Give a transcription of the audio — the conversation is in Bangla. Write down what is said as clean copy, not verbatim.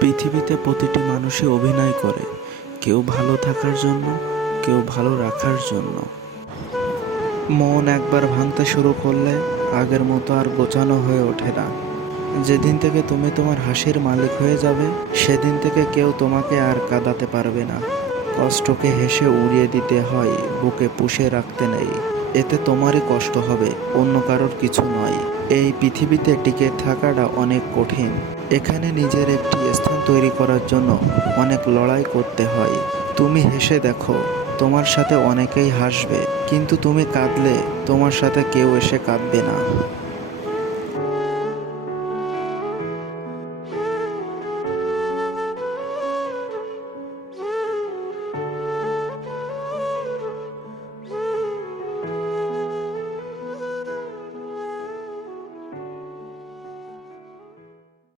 পৃথিবীতে প্রতিটি মানুষই অভিনয় করে, কেউ ভালো থাকার জন্য, কেউ ভালো রাখার জন্য। মন একবার ভাঙতে শুরু করলে আগের মতো আর গোছানো হয়ে ওঠে না। যেদিন থেকে তুমি তোমার হাসির মালিক হয়ে যাবে, সেদিন থেকে কেউ তোমাকে আর কাঁদাতে পারবে না। কষ্টকে হেসে উড়িয়ে দিতে হয়, বুকে পুষে রাখতে নেই। এতে তোমারই কষ্ট হবে, অন্য কারোর কিছু নয়। এই পৃথিবীতে টিকে থাকাটা অনেক কঠিন। এখানে নিজের একটি স্থান তৈরি করার জন্য অনেক লড়াই করতে হয়। তুমি হেসে দেখো, তোমার সাথে অনেকেই হাসবে, কিন্তু তুমি কাঁদলে তোমার সাথে কেউ এসে কাঁদবে না।